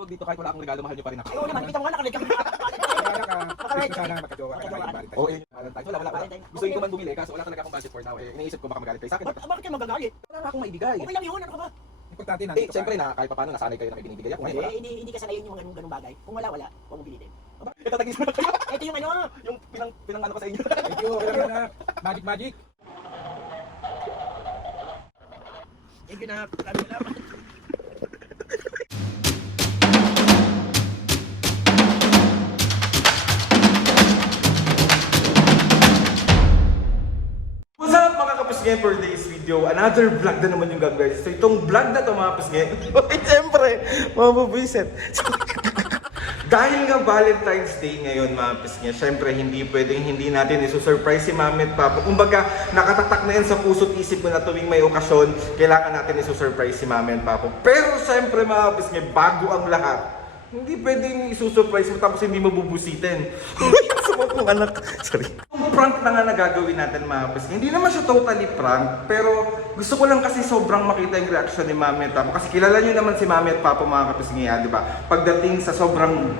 Tawag dito kahit wala akong regalo, mahal niyo pa rin ako. Oo naman, kita mo nga nakalit ka. Gusto sana magkajowa ka na Valentine. Oo, yun yung Valentine's. Wala. Gusto ko man bumili, kaso wala talaga akong budget for now. Eh, iniisip ko baka magalit kayo sa akin. Bakit kayo magagalit? Wala na akong maibigay. Okay lang yun, ano ka ba? Importante na. Eh, siyempre na kahit paano nasanay kayo na may binibigay ako. Ngayon wala. Hindi ka sanayin yung ganung bagay. Kung wala, huwag mo pilitin. Ito, tagis mo na kayo. Ito yung ano, Yung pinang ano ko sa inyo. Thank you. Wala na. Magic. thank you na, maraming salamat. What's up mga kapusngay for today's video? Another vlog na naman yung gagawin. So itong vlog na to mga kapusngay, siyempre, mabubuisit. Dahil nga Valentine's Day ngayon mga kapusngay, siyempre hindi pwedeng hindi natin isusurprise si Mami at Papa. Kumbaga, nakatatak na yan sa puso't isip ko na tuwing may okasyon, kailangan natin isusurprise si Mami at Papa. Pero siyempre mga kapusngay, bago ang lahat, hindi pwedeng isusurprise mo tapos hindi mabubusitin. Sama kong anak. Sorry. Yung prank na nga na gagawin natin mga kapis. Hindi naman siya totally prank. Pero gusto ko lang kasi sobrang makita yung reaction ni Mami at Papa. Kasi kilala nyo naman si Mami at Papa mga kapis ngayon, di ba? Pagdating sa sobrang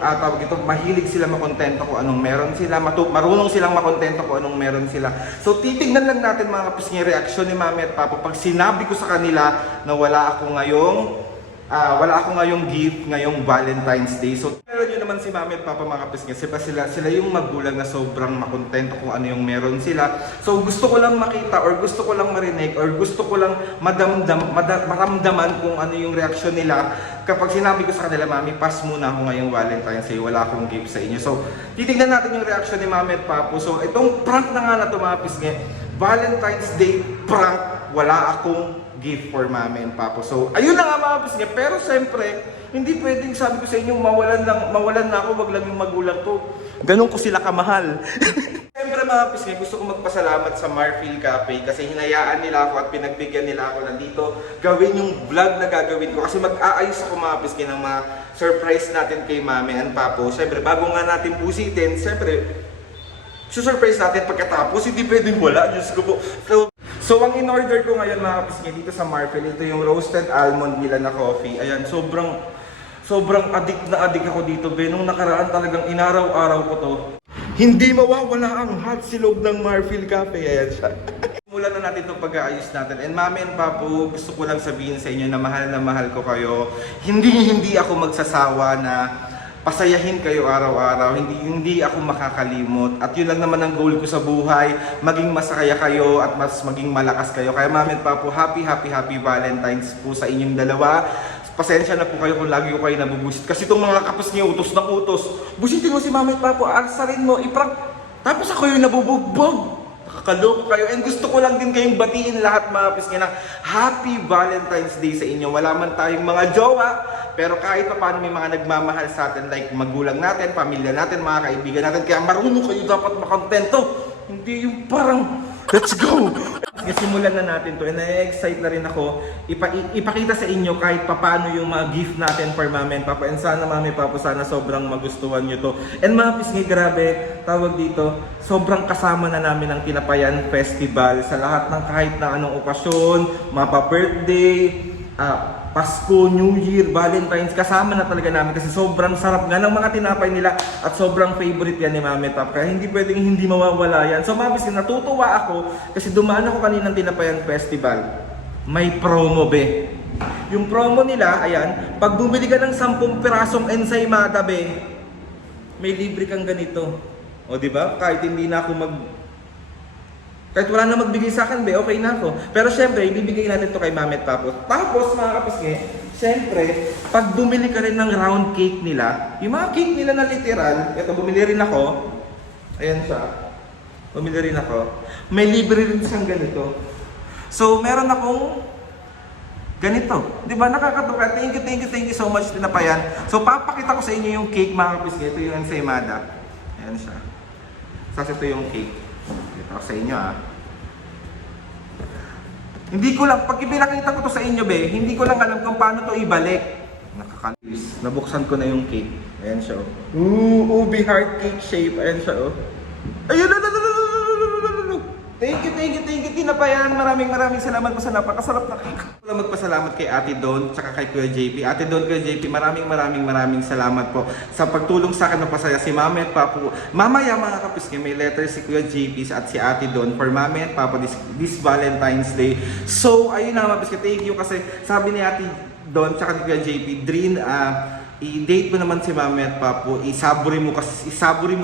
tawag ito, mahilig sila makontento kung anong meron sila. Marunong silang makontento kung anong meron sila. So titignan lang natin mga kapis yung reaction ni Mami at Papa. Pag sinabi ko sa kanila na wala ako ngayong gift ngayong Valentine's Day. So, meron nyo naman si Mami at Papa mga kapis kasi sila yung magulang na sobrang makontento kung ano yung meron sila. So, gusto ko lang makita or gusto ko lang marinig or gusto ko lang maramdaman kung ano yung reaksyon nila kapag sinabi ko sa kanila, Mami, pass muna ako ngayong Valentine's Day, wala akong gift sa inyo. So, titignan natin yung reaksyon ni Mami at Papa. So, itong prank na nga na ito mga kapis Valentine's Day prank, wala akong gift for Mami and Papa. So, ayun na nga mga pisngi. Pero siyempre, hindi pwedeng sabi ko sa inyo, mawalan na ako, wag lang yung magulang ko. Ganun ko sila kamahal. Siyempre mga pisngi, gusto ko magpasalamat sa Marfil Cafe kasi hinayaan nila ako at pinagbigyan nila ako nandito gawin yung vlog na gagawin ko. Kasi mag-aayos ako mga pisngi ng mga surprise natin kay Mami and Papa. Siyempre, bago nga natin busitin, siyempre, surprise natin pagkatapos, hindi pwedeng wala. Diyos ko po. So, ang in-order ko ngayon mga kapisngi dito sa Marfil, ito yung roasted almond nila na coffee. Ayan, sobrang addict ako dito, be. Nung nakaraan talagang inaraw-araw ko to. Hindi mawawala ang hot silog ng Marfil Cafe. Ayan siya. Simulan na natin itong pag-aayos natin. And Mami and Papu, gusto ko lang sabihin sa inyo na mahal ko kayo. Hindi ako magsasawa na pasayahin kayo araw-araw, hindi ako makakalimot. At yun lang naman ang goal ko sa buhay, maging masaya kayo at maging malakas kayo. Kaya Mami at Papu, happy Valentine's po sa inyong dalawa. Pasensya na po kayo kung lagi ko kayo nabubusit. Kasi itong mga kapos niyo, utos ng utos. Busitin mo si Mami at Papu, arsarin mo, iprank. Tapos ako yung nabubugbog. Nakakaloko kayo. And gusto ko lang din kayong batiin lahat mga pisngi ng Happy Valentine's Day sa inyo. Wala man tayong mga jowa, pero kahit pa paano may mga nagmamahal sa atin like magulang natin, pamilya natin, mga kaibigan natin. Kaya marunong kayo dapat makontento. Hindi yung parang, let's go! Simulan na natin to and na-excite na rin ako ipakita sa inyo kahit paano yung mga gift natin for Mami and Papa. And sana Mami Papa, sana sobrang magustuhan nyo to. And mga pisngi, grabe, tawag dito, sobrang kasama na namin ang Tinapayan Festival sa lahat ng kahit na anong okasyon, mapa-birthday, Pasko, New Year, Valentine's, kasama na talaga namin kasi sobrang sarap nga ng mga tinapay nila at sobrang favorite yan ni Mami Pap. Kaya hindi pwedeng hindi mawawala yan. So Mami, natutuwa ako kasi dumaan ako kaninang Tinapayan Festival. May promo be. Yung promo nila, ayan, pag bumili ka ng 10 pirasong ensaymada be, may libre kang ganito. O di ba? Kahit hindi na ako kahit wala na magbigay sa akin, be, okay na ako. Pero syempre, ibibigay natin to kay Mami at Papu. Tapos, mga kapisngi, syempre, pag bumili ka rin ng round cake nila, yung mga cake nila na literal, ito, bumili rin ako. Ayan siya. Bumili rin ako. May libre rin siyang ganito. So, meron akong ganito. Di ba? Nakakatuwa. Thank you so much, Tinapayan. So, papakita ko sa inyo yung cake, mga kapisngi. Ito yung ensaymada. Ayan siya. Tapos ito yung cake. Ito sa inyo Hindi ko lang, pag ipinakita ko to sa inyo be, hindi ko lang alam kung paano to ibalik. Nakakalis. Nabuksan ko na yung cake. Ayan siya ubi heart cake shape. Ayan siya Ayun, thank thank you, Tinapayan. Maraming salamat po sa napakasarap na cake. Wala magpasalamat kay Ate Don, tsaka kay Kuya JP. Ate Don, Kuya JP, maraming salamat po sa pagtulong sa akin na pasaya si Mami at Papu. Mamaya mga kapiske, may letter si Kuya JP at si Ate Don for Mami at Papu this Valentine's Day. So, ayun na mga kapiske, thank you kasi sabi ni Ate Don, tsaka ni Kuya JP, Drin, i-date mo naman si Mami at Papu, isaburi mo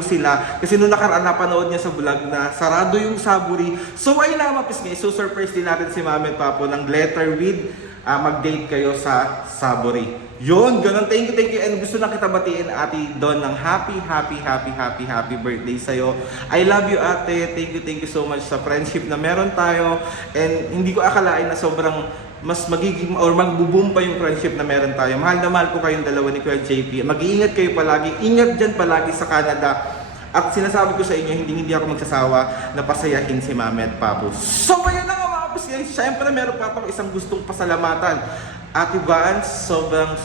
sila kasi nung nakaraan napanood niya sa vlog na sarado yung saburi. So ayun na mga pisngi, so surprise din natin si Mami at Papu ng letter with mag-date kayo sa saburi. Yun, ganun, thank you and gusto na kita batiin Ate Don ng happy birthday sa'yo. I love you ate, thank you so much sa friendship na meron tayo and hindi ko akalain na sobrang mas magiging or magbo-boom pa yung friendship na meron tayo. Mahal na mahal ko kayong dalawa ni Kuya JP. Mag-iingat kayo palagi. Ingat dyan palagi sa Canada. At sinasabi ko sa inyo, hindi ako magsasawa na pasayahin si Mami at Papu. So ayun na nga mga kapis. Siyempre meron pa akong isang gustong pasalamatan. Ate Vance, sobrang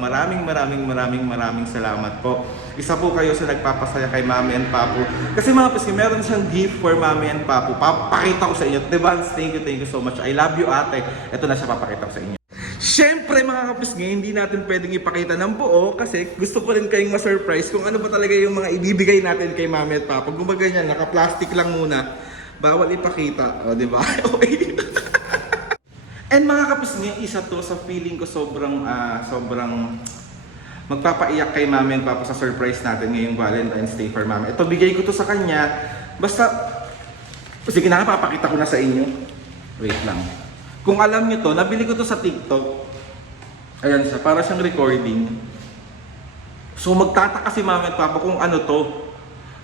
maraming salamat po. Isa po kayo sa nagpapasaya kay Mami and Papu. Kasi mga kapis, meron siyang gift for Mami and Papu. Papakita ko sa inyo. Ate Vance, thank you so much. I love you ate. Ito na siya, papakita ko sa inyo. Siyempre mga kapis, hindi natin pwedeng ipakita ng buo kasi gusto ko rin kayong ma-surprise kung ano ba talaga yung mga ibibigay natin kay Mami at Papu. Gumaga ganyan, naka-plastic lang muna. Bawal ipakita. O, diba? Okay. And mga kapis niya, isa to sa feeling ko sobrang magpapaiyak kay Mami and Papu sa surprise natin ngayong Valentine's Day for Mami. Ito, bigay ko to sa kanya. Basta, sige na, papakita ko na sa inyo. Wait lang. Kung alam niyo to, nabili ko to sa TikTok. Ayan siya, para siyang recording. So magtataka si Mami at Papu kung ano to.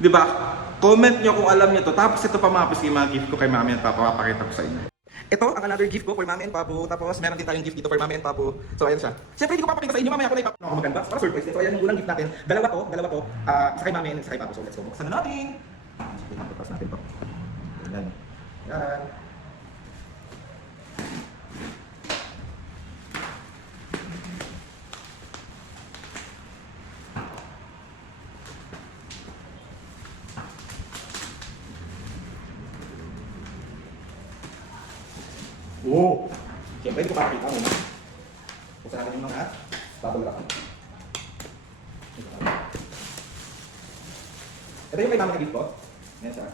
'Di ba? Comment niyo kung alam niyo to. Tapos ito pa mga kapis, mga gift ko kay Mami at Papu, papakita ko sa inyo. Ito ang another gift ko for Mami and Papu. Tapos meron din tayong gift dito for Mami and Papu. So ayan siya. Siyempre hindi ko papakita sa inyo, mamaya ko na ipapakita ako maganda. Para surprise din. So ayan yung unang gift natin. Dalawa to. Isa kay Mami and isa kay Papu. So let's go. Buksan na natin. Tapos natin to. Ayan. Ayan. Oh! Siyempre, hindi ko pakakita muna. Buksan natin yung mga bubble wrap. Ito yung kay Mami na gift ko. Ayan siya.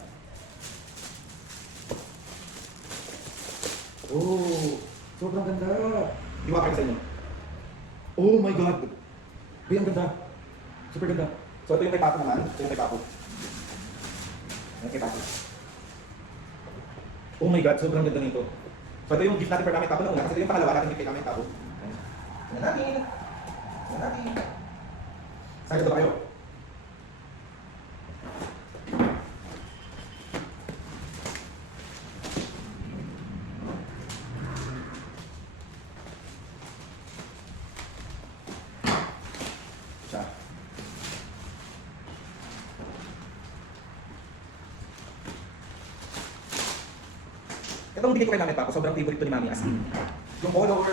Oh! Sobrang ganda! Hindi ko pakakita sa inyo. Oh my God! Uy, ang ganda! Super ganda! So ito yung kay Papu naman. Ito yung kay Papu. Ayan kay Papu. Oh my God! Sobrang ganda nito. So ito yung gift natin for Mami at Papu na una, kasi ito yung pangalawa natin gift kay Mami at Papu. Tingnan natin. Excited ba kayo? Siya. Itong bigay ko kay Mami at Papu, sobrang favorite to ni Mami as in. Yung color.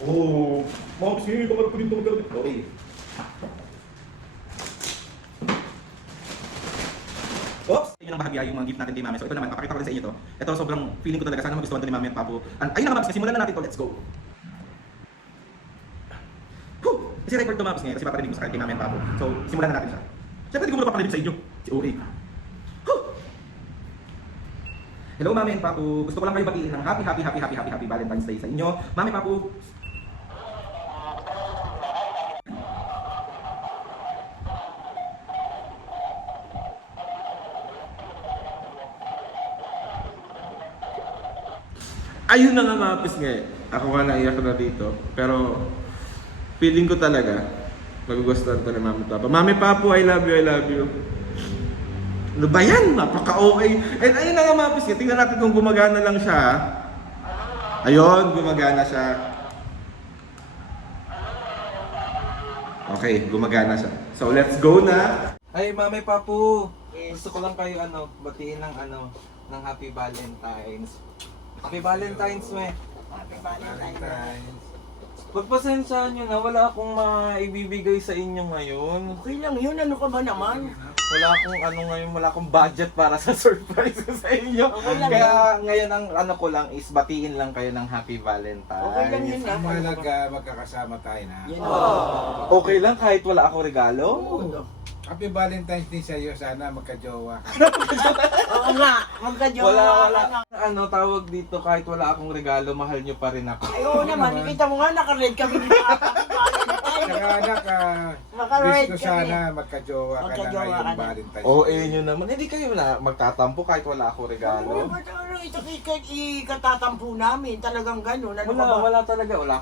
Oh, mga pisngi, pangarap ko din ito magkaroon. Okay. Oops! Yun ang bahagya yung mga gift natin kay Mami. So ito naman, papakita ko rin sa inyo to. Ito sobrang feeling ko talaga, sana magustuhan to ni Mami at Papu. Ayun na nga mga simulan na natin to, let's go. Kasi record to mga pisngi, kasi paparinig mo sa kay Mami at Papu. So simulan na natin siya. Siyempre hindi ko muna paparinig sa inyo. Si OA. Hello Mami and Papu, gusto ko lang kayo batiin ng happy Valentine's Day sa inyo. Mami Papu. Ayun na nga mga pisngi. Ako nga naiyak na dito. Pero feeling ko talaga magugustuhan to ni Mami Papu. Mami Papu, I love you. Ano ba yan? Napaka-okay. And ayun na nga mga pisngi. Tingnan natin kung gumagana lang siya. Ayun, gumagana siya. Okay, gumagana siya. So let's go na. Ay, Mami Papu. Yes. Gusto ko lang kayo batiin ng Happy Valentine's. Happy Valentine's, me. Happy Valentine's. Pagpasensyahan nyo na, wala akong maibibigay sa inyo ngayon. Okay lang yun, ano ka ba naman? wala akong ano ngayon, wala akong budget para sa surprise sa inyo. Okay lang Kaya ngayon ang ano ko lang is batiin lang kayo ng Happy Valentine's. Okay lang yun Ang mahalaga, magkakasama tayo na. Yan. Okay lang kahit wala akong regalo? Oo. Happy Valentine's Day sa iyo. Sana magka-jowa ka. Oo nga, magka-jowa Wala. ka na. Ano tawag dito, kahit wala akong regalo, mahal nyo pa rin ako. Ay, oo naman, nakita mo nga, naka-red kami dito. Saka anak, Maka-red wish ko kami. sana magka-jowa ka na Magka-jowa ka ngayong na. Valentine's Oo, Day. nyo naman. Hindi kayo na magtatampo kahit wala akong Oo, regalo. ba't ano, ito ikatatampo namin, talagang gano'n. Ano ka ba? Wala talaga. Wala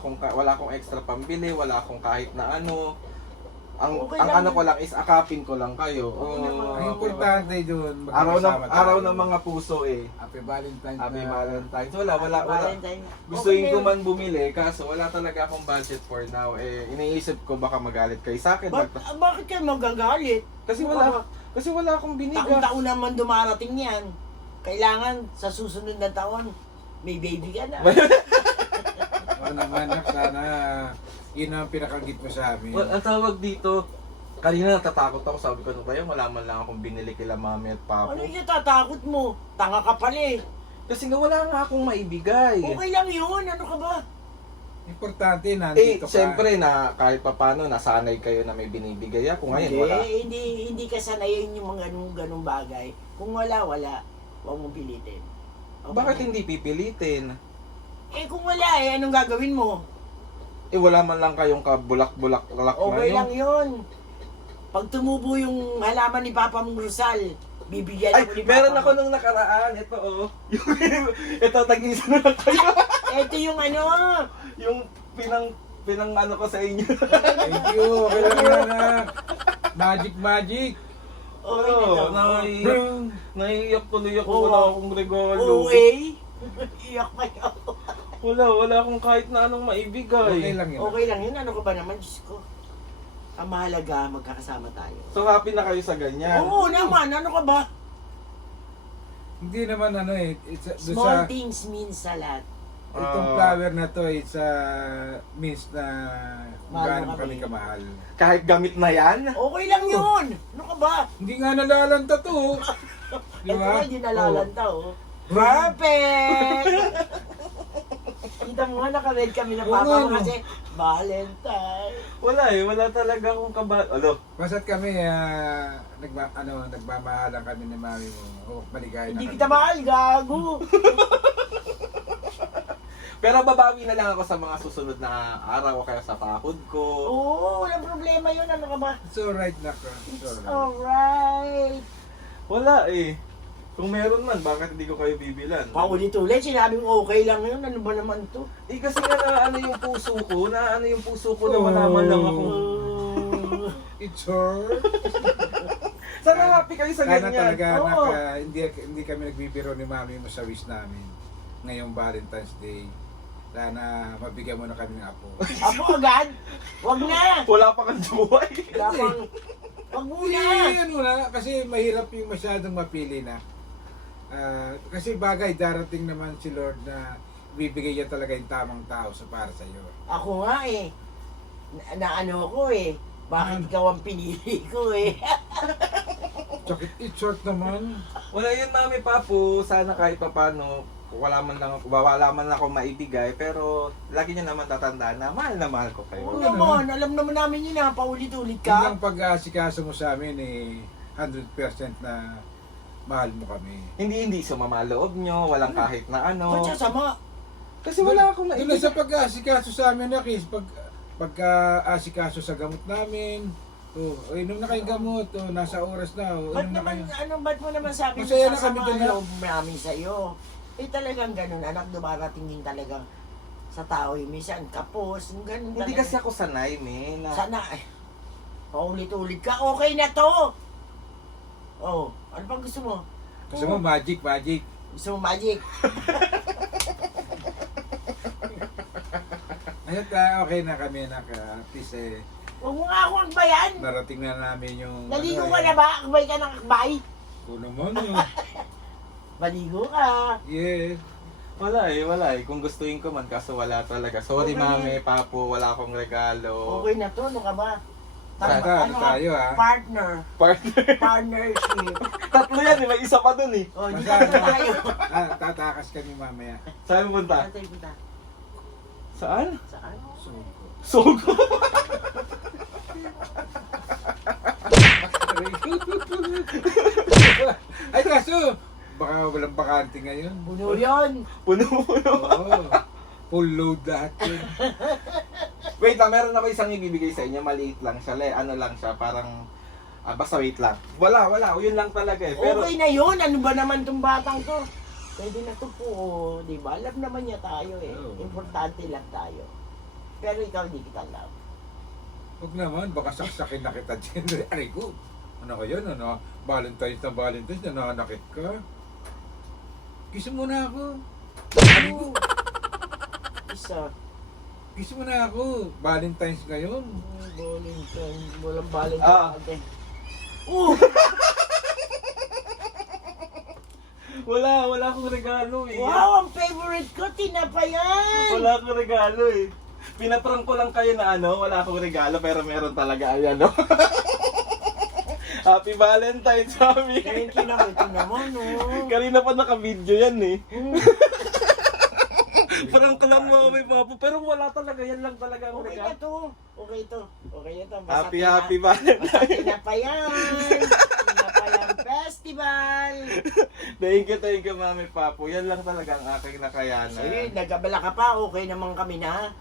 akong extra pambili, wala akong kahit na ano. Ang Okay ang lang ano yun. ko lang is akapin ko lang kayo. Okay naman. Ang importante doon, Araw ng mga puso eh. Happy Valentine's Happy na. Valentine's. Wala. Valentine. Gustuin Okay ko na yun. man bumili, kaso wala talaga akong budget for now. Eh, iniisip ko baka magalit kayo sa akin. Bakit kayo magagalit? Kasi wala akong biniga. Taon-taon naman dumarating yan. Kailangan sa susunod na taon, may baby ka na. Oo naman, nak, sana yun ang pinakagit mo sa amin. Well, ang tawag dito, kanina natatakot ako. Sabi ko, ano ba yun? Wala man lang akong binili kila mami at papo. Ano yung tatakot mo? Tanga ka pala eh. Kasi nga wala nga akong maibigay. Okay lang yun, ano ka ba? Importante, Eh, nandito ka. siyempre na kahit papano nasanay kayo na may binibigay ako. Ngayon, wala. Hindi ka sanayin yung mga ganung bagay. Kung wala, huwag mong pilitin. Okay. Bakit hindi pipilitin? Eh kung wala eh, anong gagawin mo? Eh, wala man lang kayong kabulak-bulak Okay na lang yun. Pag tumubo yung halaman ni Papa mong Rizal, bibigyan Ay, ako ni Papa meron mo. ako nung nakaraan. Ito, oh. Ito, tag-isa na lang kayo. Ito yung ano, Yung pinang ano ko sa inyo. Thank you, okay lang yan, nak. Magic. okay na to. Naiiyak tuloy ako. Oo. Wala akong regalo. OA? Iyak pa yun. Wala akong kahit na anong maibigay. Okay lang yun. Okay lang yun, ano ka ba naman, Diyos ko. Ang mahalaga, magkakasama tayo. So, happy na kayo sa ganyan. Oo naman, ano ka ba? Hindi naman ano eh, it's doon sa, Small things means a lot. itong flower na to, it's means na kung Mahal gaano mo kami kami. kamahal. Kahit gamit na yan. Okay lang yun. Ano ka ba? Hindi nga nalalanta to. Di Ito ba? nga, hindi nalalanta, oh. Perfect! Kita mo nga, naka-red kami ng Oo Papa nga, mo no. kasi Valentine. Wala talaga akong Alo, Basta't kami, nagmamahalan kami ni mami mo. O, maligaya na Hindi kami. kita mahal, gago. pero babawi na lang ako sa mga susunod na araw o kaya sa pahod ko. Oo, walang problema yun. Ano ka ba? It's alright na ka. It's It's alright. alright. Wala eh. Kung meron man, bakit hindi ko kayo bibilan? Paulit-ulit, sinabi mo okay lang yun. Ano ba naman to? Eh kasi nga na ano yung puso ko, na wala man lang akong... It's alright. Sana happy kayo sa Sana ganyan. talaga, Oo. hindi kami nagbibiro ni mami mo sa wish namin ngayong Valentine's Day. Sana mabigyan mo na kami ng apo. Apo agad? Wag na. Wala pa kang jowa eh. Wala pang... Wag muna. Yan muna, kasi mahirap yung masyadong mapili na. Kasi bagay, darating naman si Lord na bibigay niya talaga yung tamang tao para sa iyo. Ako nga eh. Na ano ko eh. Bakit ikaw ang pinili ko eh? Chocolate it short naman. Wala yun mami papo, sana kahit papano, wala man lang ako maibigay, pero lagi niyo naman tatandaan na mahal ko kayo. Oo naman, alam naman namin yun na paulit-ulit ka. Hanggang pag-aasikaso mo sa amin 100% na mahal mo kami. Hindi sumama loob nyo, walang kahit na ano. Ba't sasama? Kasi wala akong Doon maibigay. sa pag-aasikaso sa amin na Chris, pagka-aasikaso sa gamot namin, inom na kayong gamot, nasa oras na, Ba't inom na naman, kayo. ba't mo naman sabi mo Masaya na kami sasama dun, ang ha? loob namin sa'yo? Eh talagang ganun, anak, dumarating din talagang sa tao yung minsan, kapos, yung ganun Hindi talaga. kasi ako sanay, men. Sana, eh, paulit-ulit ka, okay na to! Oh, ano pang gusto mo? Gusto mo magic. Gusto mo magic? Ayun, okay na kami, at least Huwag mo nga ako agbayan! narating na namin yung... Naligo ka na ba? Akbay ka ng akbay? Oo naman, Maligo ka! yes. Wala eh. Kung gustuin ko man, kaso wala talaga. Sorry Okay mami, papo, wala akong regalo. Okay na to, ano ka ba? Ano tayo ha? Partnership. Tatlo yan, may isa pa dun eh. O, di Basta, ka tayo. Tatakas kami mamaya. Saan mo punta? Saan tayo punta? Saan? Saan? Sogo. Ay, kaso, baka walang bakante ngayon. Puno yun. Puno-puno. Oo. Full load lahat yun. Wait lang, meron ako isang ibibigay sa inyo. Maliit lang siya. Ano lang siya, parang... basta wait lang. Wala. Yun lang talaga eh. Pero, Okay na yun. Ano ba naman tong batang to? Pwede na to po. Di ba? Alam naman niya tayo eh. Oo. Importante lang tayo. Pero ikaw hindi kita alam. Huwag naman, baka saksakin na kita dyan. Aray ko. Ano ko yun? Ano? Valentine's na Valentine's, nananakit ka. Kiss mo na ako. Aray ko. Isa. Kiss mo na ako. Valentine's ngayon. Valentine. Walang Valentine Ah. natin. wala akong regalo eh. Wow! Ang favorite ko, tinapayan! Wala akong regalo eh. Pinaprank ko lang kayo na wala akong regalo pero meron talaga ayan no. Happy Valentine's kami. Thank you naman. Ito naman, oh. Kanina pa naka-video yan eh. Hmm. Prank lang mo kami Papa pero wala talaga yan lang talaga ang Okay na regalo. to. Okay to. Okay na to. Happy Valentine's. Tinapayan! Tinapayan Festival! Thank you Mami Papo. Yan lang talaga ang aking nakayanan. Sige, nagabala ka pa. Okay naman kami na.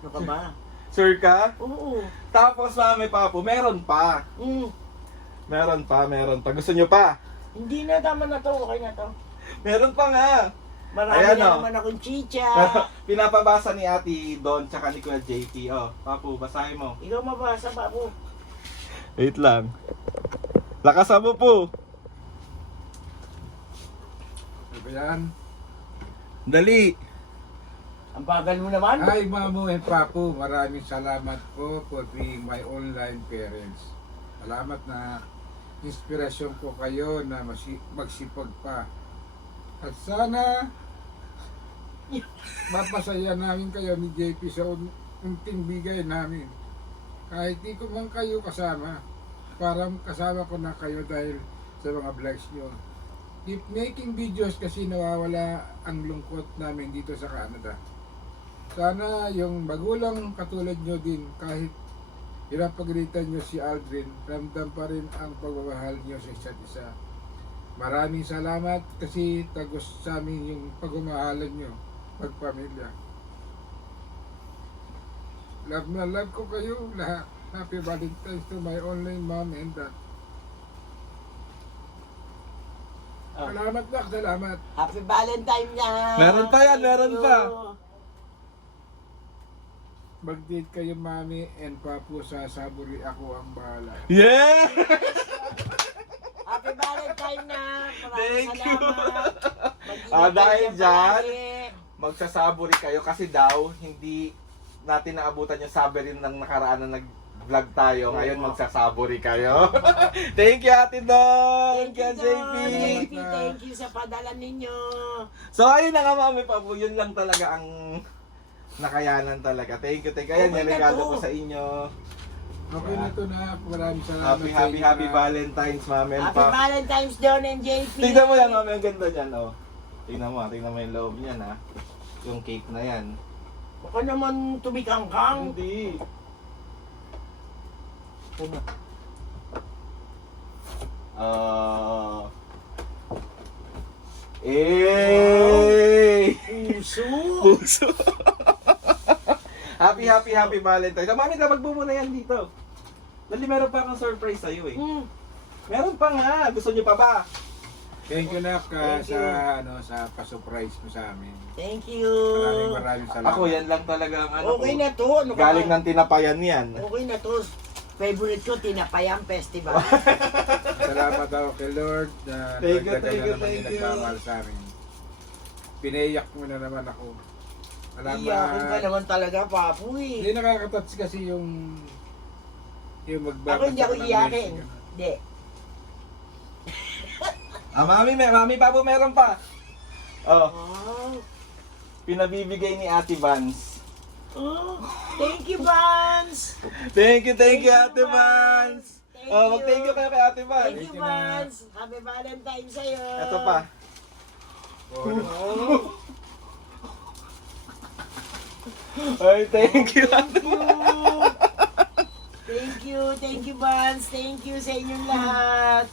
Ano ka ba? Sure ka? Oo. Tapos Mami Papo, meron pa. Hmm. Meron pa. Gusto nyo pa? Hindi na, tama na to. Okay na to. Meron pa nga. Marami Ayan, na oh. naman akong chicha. Pinapabasa ni Ate Don tsaka ni Kuya JP. Oh, Papo, basahin mo. Ikaw mabasa pa po. Wait lang. Lakasan mo po. Ano ba yan? Dali. Ang bagal mo naman. Hi, Mamu and Papu. Maraming salamat po for being my online parents. Salamat na inspirasyon ko kayo na magsipag pa. At sana mapasaya namin kayo ni JP sa unting bigay namin. Kahit di ko man kayo kasama, parang kasama ko na kayo dahil sa mga vlogs nyo. Keep making videos kasi nawawala ang lungkot namin dito sa Canada. Sana yung magulang katulad nyo din, kahit pinapagalitan nyo si Aldrin, ramdam pa rin ang pagmamahal nyo sa isa't isa. Maraming salamat kasi tagos sa amin yung pagmamahalan nyo, pagpamilya. Love na love ko kayo lahat. Happy Valentine's to my online mom and dad. Salamat na, salamat. Happy Valentine na. Meron pa yan, meron pa. Mag-date kayo mami and papu sa Saburi, ako ang bahala. Yeah! Happy Valentine na. Maraming Thank you. salamat. Mag-ingat Dahil kayo dyan, palagi. magsasaburi kayo kasi daw hindi natin naabutan yung saburi ng nakaraan na nag-vlog tayo. Ngayon magsasaburi kayo. Thank you Ate Don! Thank you, JP! JP. Thank you sa padala ninyo. So ayun na nga Mami Papo, yun lang talaga ang nakayanan talaga. Thank you. Ayan, Okay yung na regalo to. ko sa inyo. Okay na to na. Maraming salamat sa inyo. Happy Valentine's, Mami and Happy Papa. Valentine's Don and JP. Tingnan mo yan, Mami. Ang ganda dyan, oh. Tingnan mo yung loob niyan, ha. Yung cake na yan. Baka naman tumikangkang. Hindi. Puso. Puso. Happy Valentine's. So, Mami, labag mo muna yan dito. Dali, meron pa akong surprise sa'yo, eh. Hmm. Meron pa nga. Gusto niyo pa ba? Thank you Nak Thank you. sa pa-surprise mo sa amin. Thank you. Maraming salamat. Ako, yan lang talaga ang ano Okay ko. na to. Ano ka Galing ba? ng tinapayan yan. Okay na to. Favorite ko, Tinapayang Festival. Salamat daw kay Lord na Thank you, dagdagan thank you, na naman thank yung you. nagmamahal sa amin. Pinaiyak mo na naman ako. Iyakin ka naman talaga, Papu Hindi eh. nakaka-touch kasi yung magbabasa Ako hindi ako ng iyakin. lyrics. Hindi. Mami Papo, meron pa. Oh, Oh. pinabibigay ni Ate Vance. Oh. Thank you, Vance. Thank you, Ate Vans. Thank Oh, you. mag-thank you kayo kay Ate Vans. Thank you, Vans. Happy Valentine's sa'yo. Ito pa. Ay, thank you, Ate Vans. Thank you, Vans. Thank you sa inyong lahat.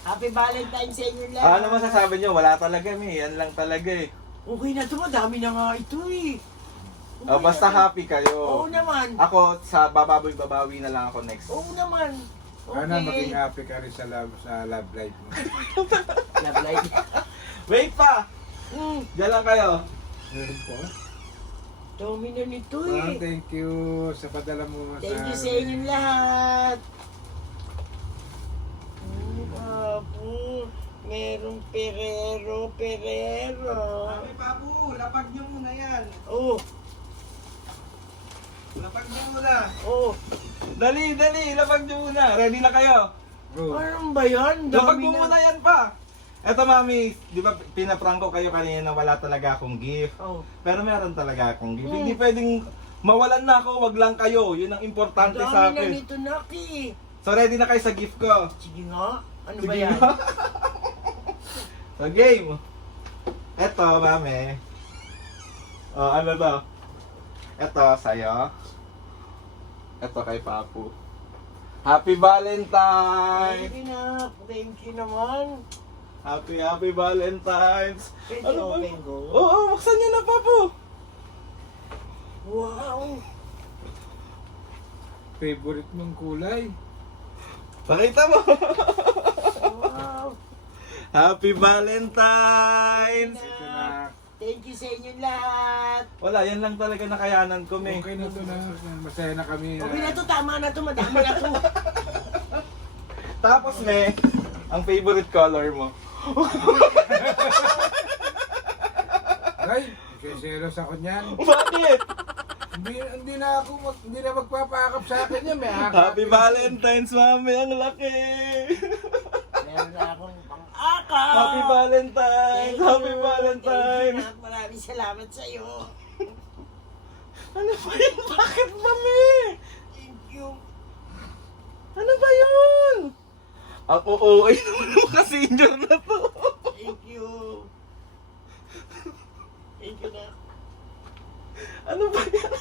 Happy Valentine's sa inyong lahat. Ano masasabi nyo? Wala talaga, Yan lang talaga eh. Okay na to, madami na nga ito eh. Oh, basta happy Oo kayo. naman. Ako, sa babawi na lang ako next. Oo naman. Okay. Sana maging happy ka rin sa love life mo. Love life. Wait pa! Diyan lang kayo. Meron po. Dami na nito Ah, eh. thank you sa padala mo sa Thank you sa inyong lahat. Papu, merong Perero. Papu, lapag nyo muna yan. Oh, Lapag nyo muna. oh. Dali, lapag nyo muna. Ready na kayo? Oh, Ano ba yan? Lapag Dami mo na. muna yan pa. Eto mami, di ba pinaprank ko kayo kanina na wala talaga akong gift. Oh. Pero meron talaga akong gift. Hindi pwedeng mawalan na ako, wag lang kayo. Yun ang importante sa Dami na akin. nito, Naki. So ready na kayo sa gift ko? Sige nga. Ano ba Sige yan? na. So game. Eto mami. Oh, ano to? Eto sa'yo. Eto kay Papu. Happy Valentine! Thank you na. Thank you naman. Happy Valentine's! Pwede Ano ba? open ko? Oo, buksan niyo na, Papu! Wow. favorite mong kulay. Pakita mo! Wow. Happy Valentine's! Ito na. Thank you sa inyong lahat. Wala, yan lang talaga nakayanan ko, me. Okay na to na. Masaya na kami. Okay na to, tama na to, madami na to. Tapos, me, ang favorite color mo. Ay, selos ako niyan. Bakit? Hindi na magpapakap sa akin yan. May Happy Valentine's, mami! Ang laki! Meron na akong pang-akaw. Happy Valentine's! Thank you. Happy Thank Valentine's! you, Nak. Maraming salamat sa iyo. Ano ba yun? Bakit, mami? Thank you. Ano ba yun? Ako, okay naman mga senior na to. Thank you. Thank you, Nak. Ano ba yan?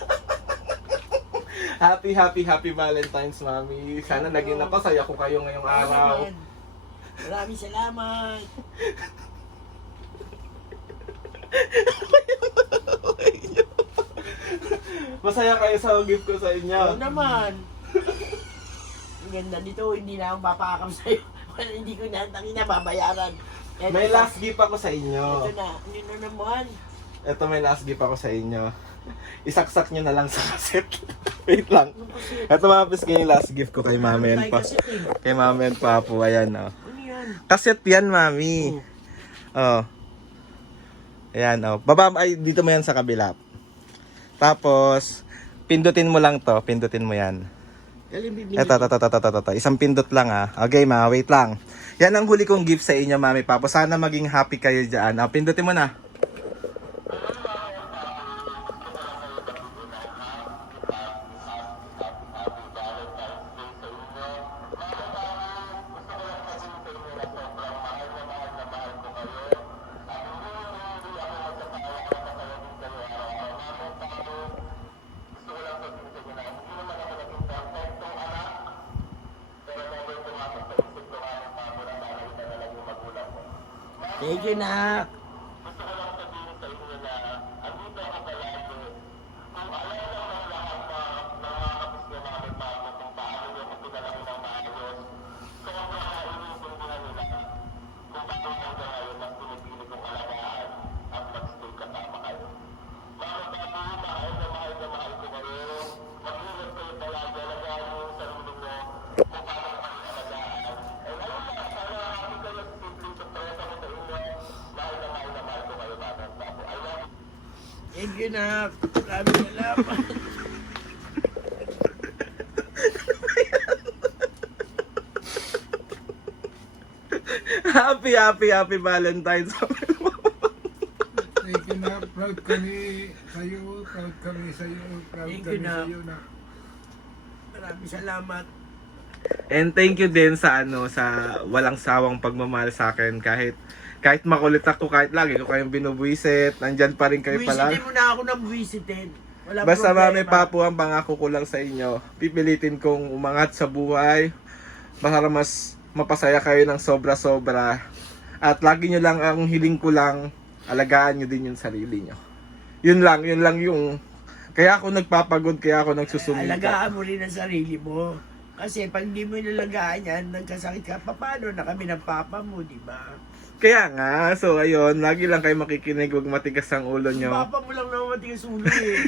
Happy Valentine's, mami. Sana naging napasaya ko kayo ngayong araw. Naman. Maraming salamat. Masaya kayo sa gift ko sa Oo inyo. naman. Ang ganda nito, hindi na akong papakam sa'yo. Hindi ko na babayaran. Eto May na. last gift ako sa inyo. Ito na. Ano na naman? Ito may last gift ako sa inyo. Isaksak nyo na lang sa cassette. Wait lang. Ano kasi? Ito mga piske yung last gift ko kay mami and pa. Kay mami and papu. Ayan oh. Ano yan? Cassette yan, mami. Oh. Ayan oh. Baba, ay dito mo yan sa kabila. Tapos, pindutin mo lang to. Pindutin mo yan. Ito. Isang pindot lang ah. Okay ma, wait lang. Yan ang huli kong gift sa inyo, mami, papu. Sana maging happy kayo dyan. Oh, pindutin mo na. Thank you, Nak. Thank you, Nak. Maraming salamat. Happy Valentine's. Thank you na. Proud kami sa iyo. Proud kami sa iyo. Proud Thank you, kami sa Nak. iyo na. Maraming salamat. And thank you din sa sa walang sawang pagmamahal sa akin kahit makulit ako, kahit lagi ko kayong binubuisit, nandyan pa rin kayo pala. Buwisitin mo na ako ng buwisitin. Wala Basta problema. Mami Papu, ang pangako ko lang sa inyo, pipilitin kong umangat sa buhay para mas mapasaya kayo ng sobra-sobra. At lagi nyo lang, ang hiling ko lang, alagaan nyo din yung sarili nyo. Yun lang yung, kaya ako nagpapagod, kaya ako nagsusumika. Alagaan mo rin ang sarili mo. Kasi pag di mo inalagaan yan, nagkasakit ka, paano na kami ng papa mo, di ba? Kaya nga, so ayun, lagi lang kayo makikinig, huwag matigas ang ulo nyo. Papa mo lang naman matigas ulo eh.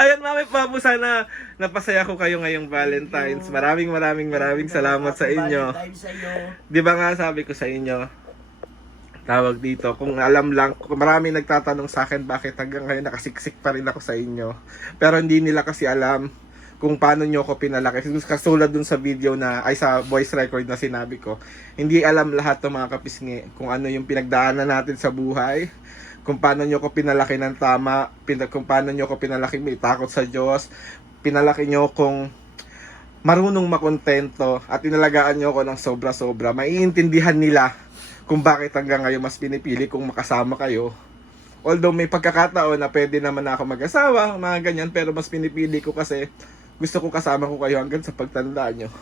Ayun, Mami Papu, sana napasaya ko kayo ngayong Valentine's. Maraming salamat sa inyo. Valentine's sa'yo. Di ba nga sabi ko sa inyo, tawag dito, kung alam lang, kung marami nagtatanong sa akin bakit hanggang ngayon nakasiksik pa rin ako sa inyo. Pero hindi nila kasi alam kung paano nyo ako pinalaki. Kasulad dun sa video sa voice record na sinabi ko, hindi alam lahat ng mga kapisngi kung ano yung pinagdaanan natin sa buhay, kung paano nyo ako pinalaki ng tama, kung paano nyo ako pinalaki may takot sa Diyos, pinalaki nyo kung marunong makontento at inalagaan nyo ako ng sobra-sobra. Maiintindihan nila kung bakit hanggang ngayon mas pinipili kong makasama kayo. Although may pagkakataon na pwede naman na ako mag-asawa, mga ganyan, pero mas pinipili ko kasi gusto ko kasama ko kayo hanggang sa pagtanda nyo.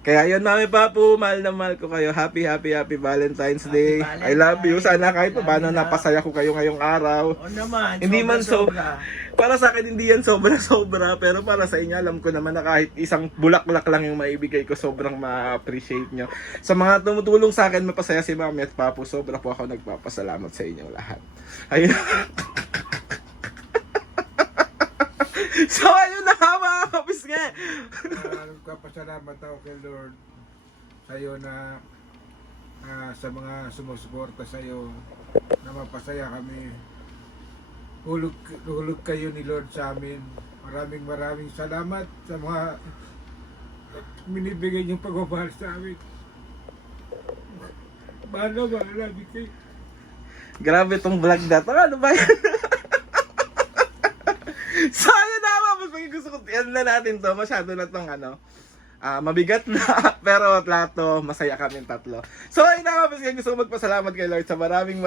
Kaya yun, Mami Papu, mahal na mahal ko kayo. Happy Valentine's Day. I love you. Sana kahit paano napasaya ko kayo ngayong araw. O naman, Hindi man sobra. Para sa akin hindi yan sobra-sobra, pero para sa inyo alam ko naman na kahit isang bulaklak lang yung maibigay ko, sobrang ma-appreciate nyo. Sa mga tumutulong sa akin mapasaya si Mami at Papu, sobra po ako nagpapasalamat sa inyong lahat. Ayun. So ayun na nga mga kapisngi. Nagpapasalamat ako kay Lord sa iyo na sa mga sumusuporta sa iyo na mapasaya kami. Hulog kayo ni Lord sa amin. Maraming salamat sa mga minibigay niyong pagmamahal sa amin. Mahal namin kayo. Grabe tong vlog na to. Ano ba yan? So ayun na mga mas gusto ko yan na natin to. Masyado na tong mabigat na, pero lahat to, masaya kami tatlo. So ayun na mga gusto ko magpasalamat kay Lord sa maraming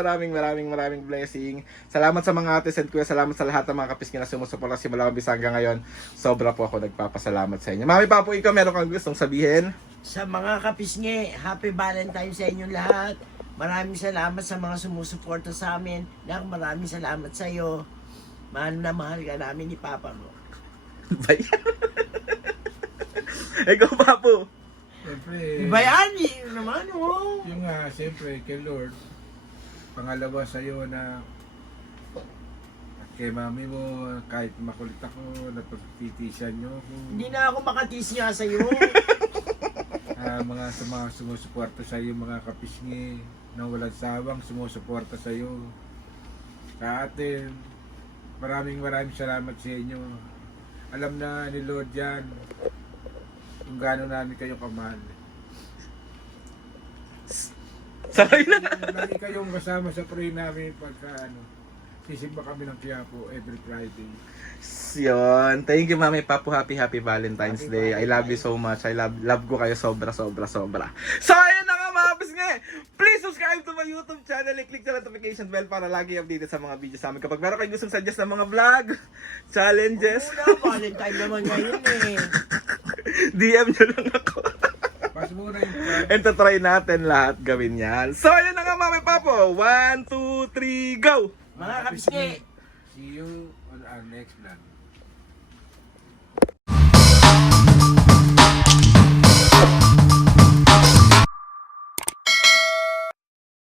blessing. Salamat sa mga ates and kuya, salamat sa lahat ng mga kapisngi na sumusuporta simula umpisa hanggang ngayon. Sobra po ako nagpapasalamat sa inyo. Mami Papu, ikaw meron kang gustong sabihin? Sa mga kapisngi, Happy Valentine's sa inyong lahat. Maraming salamat sa mga sumusuporta sa amin. Maraming salamat sa iyo. Mahal na mahal ka namin ni Papa mo. Bye. Ikaw, Papu. Siyempre, Iba yan, yun naman oh. yung siyempre kay Lord, pangalawa sa iyo na at kay mami mo, kahit makulit ako, napagtitisan nyo ako. Hindi na ako makatis nga sa iyo. Sa mga sumusuporta sa iyo, mga kapisngi na walang sawang sumusuporta sa iyo. Sa atin, maraming salamat sa inyo. Alam na ni Lord yan kung gaano namin kayo kamahal. Sorry na. Lagi kayong kasama sa pray namin pagka sisimba kami ng Quiapo every Friday. Yun. Thank you, Mami Papu. Happy Valentine's Happy Day. I love you so much. I love ko kayo sobra. So, ayun na nga mga kapisngi. Please subscribe to my YouTube channel. I-click the notification bell para lagi updated sa mga videos namin. Kapag meron kayong gustong suggest ng mga vlog, challenges, Valentine naman ngayon eh. DM nyo lang ako. Pas muna yung And to try natin lahat gawin yan. So, ayun na nga, Mami Papu. 1, 2, 3, go! Mga kapisngi, See you on our next vlog.